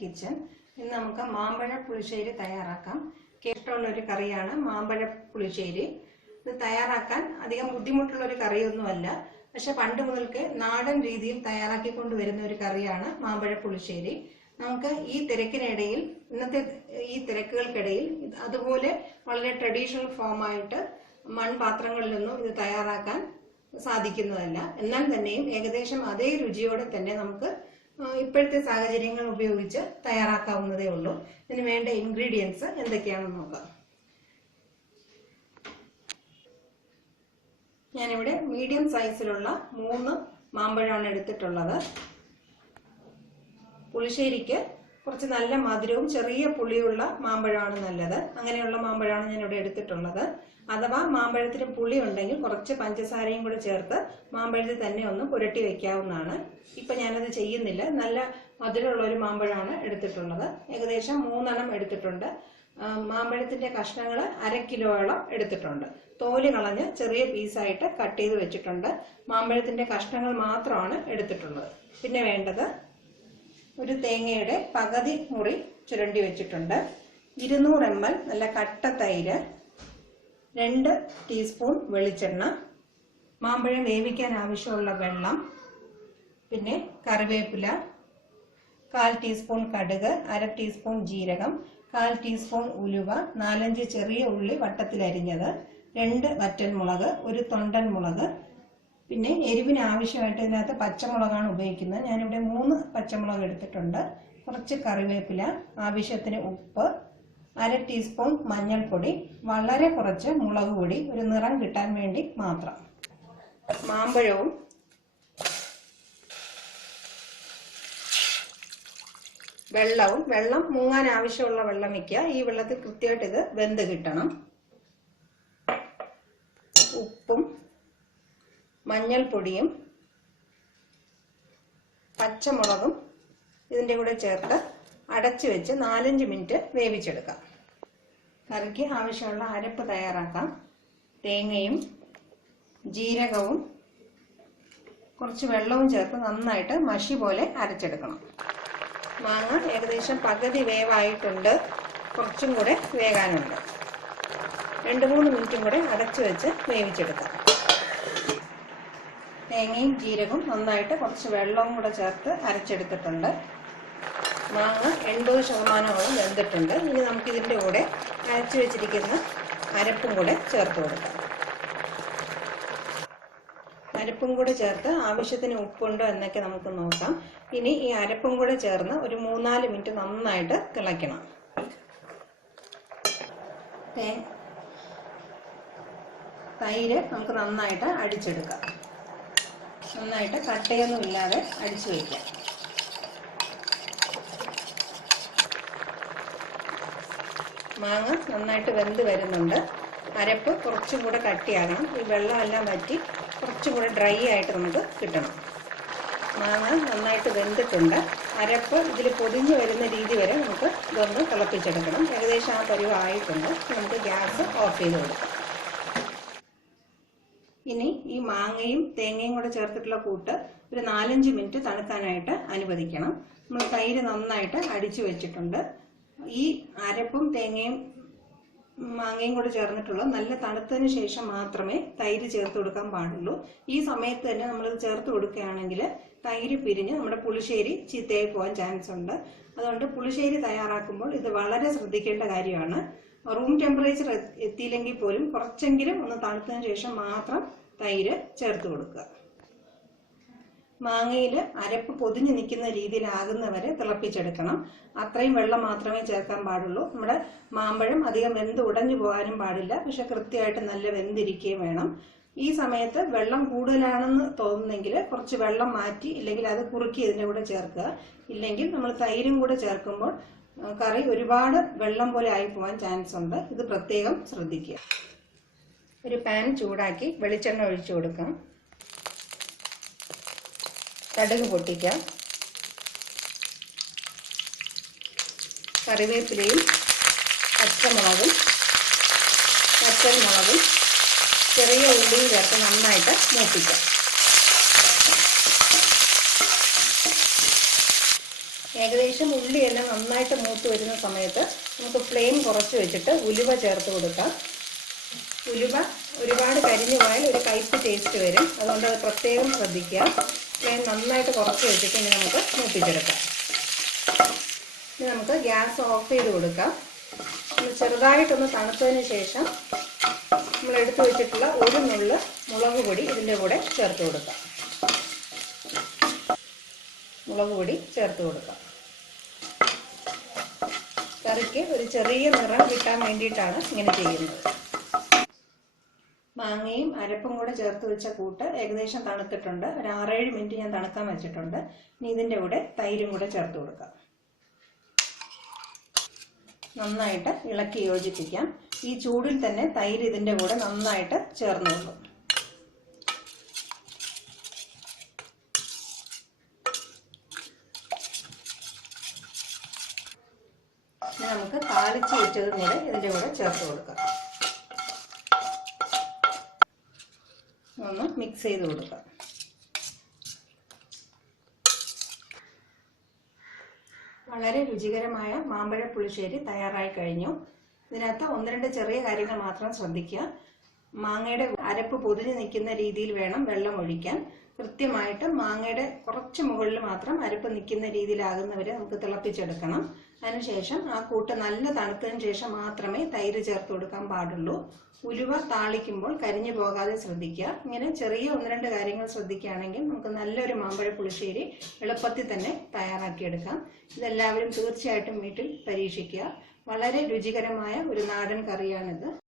Kitchen. ഇന്ന് നമുക്ക് മാമ്പഴ പുളിശ്ശേരി തയ്യാറാക്കാം. ഇഷ്ടമുള്ള ഒരു കറിയാണ് മാമ്പഴ പുളിശ്ശേരി. ഇത് തയ്യാറാക്കാൻ അധികം ബുദ്ധിമുട്ടുള്ള ഒരു കറിയൊന്നുമല്ല. പക്ഷെ പണ്ട് മുതൽക്ക് നാടൻ രീതിയിൽ തയ്യാറാക്കിക്കൊണ്ട് വരുന്ന ഒരു കറിയാണ് മാമ്പഴ പുളിശ്ശേരി. നമുക്ക് ഈ തിരക്കിനിടയിൽ, ഇന്നത്തെ ഈ തിരക്കുകൾക്കിടയിൽ അതുപോലെ വളരെ ട്രഡീഷണൽ ഫോമായിട്ട് മൺപാത്രങ്ങളിലൊന്നും ഇത് തയ്യാറാക്കാൻ സാധിക്കുന്നതല്ല. എന്നാൽ തന്നെയും ഏകദേശം അതേ രുചിയോടെ തന്നെ നമുക്ക് ഇപ്പോഴത്തെ സാഹചര്യങ്ങൾ ഉപയോഗിച്ച് തയ്യാറാക്കാവുന്നതേ ഉള്ളൂ. ഇതിന് വേണ്ട ഇൻഗ്രീഡിയൻസ് എന്തൊക്കെയാണെന്ന് നോക്കാം. ഞാനിവിടെ മീഡിയം സൈസിലുള്ള 3 മാമ്പഴമാണ് എടുത്തിട്ടുള്ളത്. പുളിശ്ശേരിക്ക് കുറച്ച് നല്ല മധുരവും ചെറിയ പുളിയുള്ള മാമ്പഴമാണ് നല്ലത്. അങ്ങനെയുള്ള മാമ്പഴമാണ് ഞാനിവിടെ എടുത്തിട്ടുള്ളത്. അഥവാ മാമ്പഴത്തിന് പുളി ഉണ്ടെങ്കിൽ കുറച്ച് പഞ്ചസാരയും കൂടെ ചേർത്ത് മാമ്പഴത്തിൽ തന്നെ ഒന്ന് പുരട്ടി വെക്കാവുന്നതാണ്. ഇപ്പൊ ഞാനത് ചെയ്യുന്നില്ല. നല്ല മധുരമുള്ള ഒരു മാമ്പഴമാണ് എടുത്തിട്ടുള്ളത്. ഏകദേശം 3 എടുത്തിട്ടുണ്ട്. മാമ്പഴത്തിന്റെ കഷ്ണങ്ങൾ 1/2 കിലോയോളം എടുത്തിട്ടുണ്ട്. തോല് കളഞ്ഞ് ചെറിയ പീസായിട്ട് കട്ട് ചെയ്ത് വെച്ചിട്ടുണ്ട്. മാമ്പഴത്തിന്റെ കഷ്ണങ്ങൾ മാത്രമാണ് എടുത്തിട്ടുള്ളത്. പിന്നെ വേണ്ടത് ഒരു തേങ്ങയുടെ പകുതി മുറി ചുരണ്ടി വെച്ചിട്ടുണ്ട്. 200 ml നല്ല കട്ട തൈര്, 2 ടീസ്പൂൺ വെളിച്ചെണ്ണ, മാമ്പഴം വേവിക്കാൻ ആവശ്യമുള്ള വെള്ളം, പിന്നെ കറിവേപ്പില, 1/4 ടീസ്പൂൺ കടുക്, 1/2 ടീസ്പൂൺ ജീരകം, 1/4 ടീസ്പൂൺ ഉലുവ, 4-5 ചെറിയ ഉള്ളി വട്ടത്തിലരിഞ്ഞത്, 2 വറ്റൽമുളക്, 1 തൊണ്ടൻ മുളക്, പിന്നെ എരിവിന് ആവശ്യമായിട്ട് ഇതിനകത്ത് പച്ചമുളകാണ് ഉപയോഗിക്കുന്നത്. ഞാനിവിടെ 3 പച്ചമുളക് എടുത്തിട്ടുണ്ട്. കുറച്ച് കറിവേപ്പില, ആവശ്യത്തിന് ഉപ്പ്, 1/2 ടീസ്പൂൺ മഞ്ഞൾപ്പൊടി, വളരെ കുറച്ച് മുളക് പൊടി, ഒരു നിറം കിട്ടാൻ വേണ്ടി മാത്രം. മാമ്പഴവും വെള്ളം മുങ്ങാൻ ആവശ്യമുള്ള വെള്ളം വയ്ക്കുക. ഈ വെള്ളത്തിൽ കൃത്യമായിട്ട് ഇത് വെന്ത് കിട്ടണം. ഉപ്പും മഞ്ഞൾപ്പൊടിയും പച്ചമുളകും ഇതിൻ്റെ കൂടെ ചേർത്ത് അടച്ചു വെച്ച് 4-5 മിനിറ്റ് വേവിച്ചെടുക്കാം. കറിക്ക് ആവശ്യമുള്ള അരപ്പ് തയ്യാറാക്കാം. തേങ്ങയും ജീരകവും കുറച്ച് വെള്ളവും ചേർത്ത് നന്നായിട്ട് മഷി പോലെ അരച്ചെടുക്കണം. മാങ്ങ ഏകദേശം പകുതി വേവായിട്ടുണ്ട്. കുറച്ചും കൂടെ വേകാനുണ്ട്. 2-3 മിനിറ്റും കൂടെ അടച്ചു വെച്ച് വേവിച്ചെടുക്കാം. തേങ്ങയും ജീരകവും നന്നായിട്ട് കുറച്ച് വെള്ളവും കൂടെ ചേർത്ത് അരച്ചെടുത്തിട്ടുണ്ട്. മാങ്ങ 80% വെന്തിട്ടുണ്ട്. ഇനി നമുക്കിതിൻ്റെ കൂടെ അരച്ചു വെച്ചിരിക്കുന്ന അരപ്പും കൂടെ ചേർത്ത് കൊടുക്കാം. അരപ്പും കൂടെ ചേർത്ത് ആവശ്യത്തിന് ഉപ്പുണ്ടോ എന്നൊക്കെ നമുക്ക് നോക്കാം. ഇനി ഈ അരപ്പും കൂടെ ചേർന്ന് ഒരു 3-4 മിനിറ്റ് നന്നായിട്ട് തിളയ്ക്കണം. തൈര് നമുക്ക് നന്നായിട്ട് അടിച്ചെടുക്കാം. നന്നായിട്ട് കട്ടയൊന്നും ഇല്ലാതെ അടിച്ചു വയ്ക്കാം. മാങ്ങ നന്നായിട്ട് വെന്ത് വരുന്നുണ്ട്. അരപ്പ് കുറച്ചും കൂടെ കട്ടിയാകണം. ഈ വെള്ളമെല്ലാം വറ്റി കുറച്ചും കൂടെ ഡ്രൈ ആയിട്ട് നമുക്ക് കിട്ടണം. മാങ്ങ നന്നായിട്ട് വെന്തിട്ടുണ്ട്. അരപ്പ് ഇതിൽ പൊതിഞ്ഞ് വരുന്ന രീതി വരെ നമുക്ക് ഇതൊന്ന് തിളപ്പിച്ചെടുക്കണം. ഏകദേശം ആ പരുവമായിട്ടുണ്ട്. നമുക്ക് ഗ്യാസ് ഓഫ് ചെയ്ത് കൊടുക്കാം. ഇനി ഈ മാങ്ങയും തേങ്ങയും കൂടെ ചേർത്തിട്ടുള്ള കൂട്ട് ഒരു 4-5 മിനിറ്റ് തണുക്കാനായിട്ട് അനുവദിക്കണം. നമ്മൾ തൈര് നന്നായിട്ട് അടിച്ചു വെച്ചിട്ടുണ്ട്. ഈ അരപ്പും തേങ്ങയും മാങ്ങയും കൂടെ ചേർന്നിട്ടുള്ള നല്ല തണുത്തതിന് ശേഷം മാത്രമേ തൈര് ചേർത്ത് കൊടുക്കാൻ പാടുള്ളൂ. ഈ സമയത്ത് തന്നെ നമ്മളിത് ചേർത്ത് കൊടുക്കുകയാണെങ്കിൽ തൈര് പിരിഞ്ഞ് നമ്മുടെ പുളിശ്ശേരി ചീത്തയായി പോകാൻ ചാൻസ് ഉണ്ട്. അതുകൊണ്ട് പുളിശ്ശേരി തയ്യാറാക്കുമ്പോൾ ഇത് വളരെ ശ്രദ്ധിക്കേണ്ട കാര്യമാണ്. റൂം ടെമ്പറേച്ചർ എത്തിയില്ലെങ്കിൽ പോലും കുറച്ചെങ്കിലും ഒന്ന് തണുത്തതിന് ശേഷം മാത്രം തൈര് ചേർത്ത് കൊടുക്കുക. മാങ്ങയിൽ അരപ്പ് പൊതിഞ്ഞ് നിൽക്കുന്ന രീതിയിലാകുന്നവരെ തിളപ്പിച്ചെടുക്കണം. അത്രയും വെള്ളം മാത്രമേ ചേർക്കാൻ പാടുള്ളൂ. നമ്മുടെ മാമ്പഴം അധികം വെന്ത് ഉടഞ്ഞു പോകാനും പാടില്ല. പക്ഷെ കൃത്യമായിട്ട് നല്ല വെന്തിരിക്കുകയും വേണം. ഈ സമയത്ത് വെള്ളം കൂടുതലാണെന്ന് തോന്നുന്നെങ്കിൽ കുറച്ച് വെള്ളം മാറ്റി, ഇല്ലെങ്കിൽ അത് കുറുക്കി ഇതിൻ്റെ കൂടെ ചേർക്കുക. ഇല്ലെങ്കിൽ നമ്മൾ തൈരും കൂടെ ചേർക്കുമ്പോൾ കറി ഒരുപാട് വെള്ളം പോലെ ആയി പോകാൻ ചാൻസ് ഉണ്ട്. ഇത് പ്രത്യേകം ശ്രദ്ധിക്കുക. ഒരു പാൻ ചൂടാക്കി വെളിച്ചെണ്ണ ഒഴിച്ചു കൊടുക്കാം. കടുക് പൊട്ടിക്കാം. കറിവേപ്പിലയും പച്ചമുളകും വറ്റൽമുളകും ചെറിയ ഉള്ളിയും ചേർത്ത് നന്നായിട്ട് മൂപ്പിക്കാം. ഏകദേശം ഉള്ളിയെല്ലാം നന്നായിട്ട് മൂത്ത് വരുന്ന സമയത്ത് നമുക്ക് ഫ്ലെയിം കുറച്ച് വെച്ചിട്ട് ഉലുവ ചേർത്ത് കൊടുക്കാം. ഉലുവ ഒരുപാട് കരിഞ്ഞു പോയാൽ ഒരു കയ്പ്പ് ടേസ്റ്റ് വരും. അതുകൊണ്ട് അത് പ്രത്യേകം ശ്രദ്ധിക്കുക. ഫ്ലെയിം നന്നായിട്ട് കുറച്ച് വെച്ചിട്ട് ഇനി നമുക്ക് മൂപ്പിച്ചെടുക്കാം. ഇനി നമുക്ക് ഗ്യാസ് ഓഫ് ചെയ്ത് കൊടുക്കാം. ചെറുതായിട്ടൊന്ന് തണുത്തതിന് ശേഷം നമ്മൾ എടുത്തു വെച്ചിട്ടുള്ള ഒരു നുള്ള് മുളക് പൊടി ഇതിൻ്റെ കൂടെ ചേർത്ത് കൊടുക്കാം. മുളക് പൊടി ചേർത്ത് കൊടുക്കാം. കറിക്ക് ഒരു ചെറിയ നിറം കിട്ടാൻ വേണ്ടിയിട്ടാണ് ഇങ്ങനെ ചെയ്യുന്നത്. മാങ്ങയും അരപ്പും കൂടെ ചേർത്ത് വെച്ച കൂട്ട് ഏകദേശം തണുത്തിട്ടുണ്ട്. ഒരു 6-7 മിനിറ്റ് ഞാൻ തണുക്കാൻ വെച്ചിട്ടുണ്ട്. ഇനി ഇതിൻ്റെ കൂടെ തൈരും കൂടെ ചേർത്ത് കൊടുക്കാം. നന്നായിട്ട് ഇളക്കി യോജിപ്പിക്കാം. ഈ ചൂടിൽ തന്നെ തൈര് ഇതിൻ്റെ കൂടെ നന്നായിട്ട് ചേർന്നോളും. ഇനി നമുക്ക് താളിച്ച് വെച്ചതും കൂടെ ഇതിൻ്റെ കൂടെ ചേർത്ത് കൊടുക്കാം. ഒന്ന് മിക്സ് ചെയ്ത് കൊടുക്കാം. വളരെ രുചികരമായ മാമ്പഴ പുളിശ്ശേരി തയ്യാറായി കഴിഞ്ഞു. ഇതിനകത്ത് 1-2 ചെറിയ കാര്യങ്ങൾ മാത്രം ശ്രദ്ധിക്കുക. മാങ്ങയുടെ അരപ്പ് പൊതിഞ്ഞ് നിൽക്കുന്ന രീതിയിൽ വേണം വെള്ളം ഒഴിക്കാൻ. കൃത്യമായിട്ട് മാങ്ങയുടെ കുറച്ച് മുകളിൽ മാത്രം അരപ്പ് നിൽക്കുന്ന രീതിയിലാകുന്നവരെ നമുക്ക് തിളപ്പിച്ചെടുക്കണം. അതിനുശേഷം ആ കൂട്ട് നല്ല തണുത്തതിന് ശേഷം മാത്രമേ തൈര് ചേർത്ത് കൊടുക്കാൻ പാടുള്ളൂ. ഉലുവ താളിക്കുമ്പോൾ കരിഞ്ഞു പോകാതെ ശ്രദ്ധിക്കുക. ഇങ്ങനെ ചെറിയ 1-2 കാര്യങ്ങൾ ശ്രദ്ധിക്കുകയാണെങ്കിൽ നമുക്ക് നല്ലൊരു മാമ്പഴ പുളിശ്ശേരി എളുപ്പത്തിൽ തന്നെ തയ്യാറാക്കിയെടുക്കാം. ഇതെല്ലാവരും തീർച്ചയായിട്ടും വീട്ടിൽ പരീക്ഷിക്കുക. വളരെ രുചികരമായ ഒരു നാടൻ കറിയാണിത്.